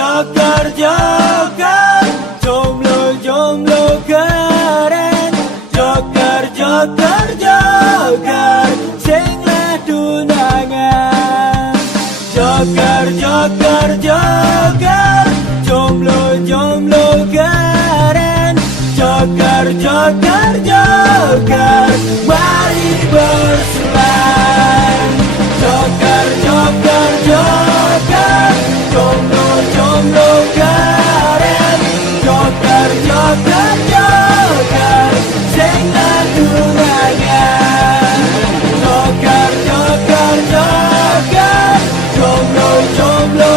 joker joker, jomblo jomblo keren. Joker joker joker, sing tunangan. Joker joker joker, jomblo jomblo keren. Joker joker joker, mari bersuara. Joker joker joker, jomblo jomblo keren. Joker joker joker, sing tunangan. Joker joker joker, jomblo jomblo